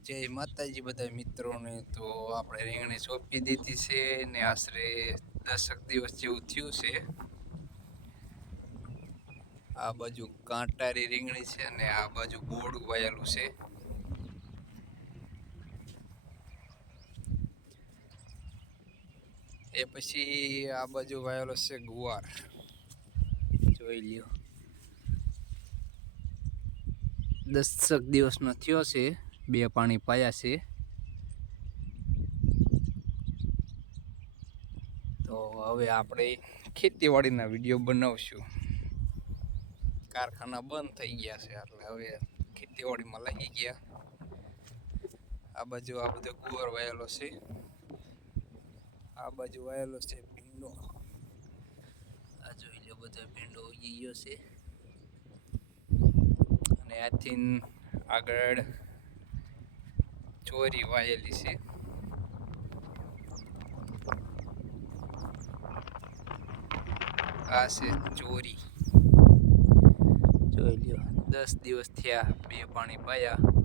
જય માતાજી બધા મિત્રોને. તો આપણે રીંગણી સોંપી દીધી છે ને આશરે 10 દિવસ જેવું થયું છે. આ બાજુ કાંટારી રીંગણી છે ને આ બાજુ બોરડું વાયેલું છે. એ પછી આ બાજુ વાયેલો છે ગુવાર, જોઈ લ્યો. 10 દિવસનો થયો છે, 2 પાણી પાયા છે. તો હવે આપણે ખેતીવાડીના વિડીયો બનાવશું. કારખાના બંધ થઈ ગયા છે એટલે હવે ખેતીવાડીમાં લાગી ગયા. આ બાજુ આ બધો ગુવાર વાયેલો છે, આ બાજુ વાયેલો છે ભીંડો. આ જોઈ લો, બધો ભીંડો ઉગી ગયો છે. અને આથી આગળ ચોરી વાયેલી છે. આ છે ચોરી, જોઈ લ્યો. 10 દિવસ થયા, 2 પાણી પાયા.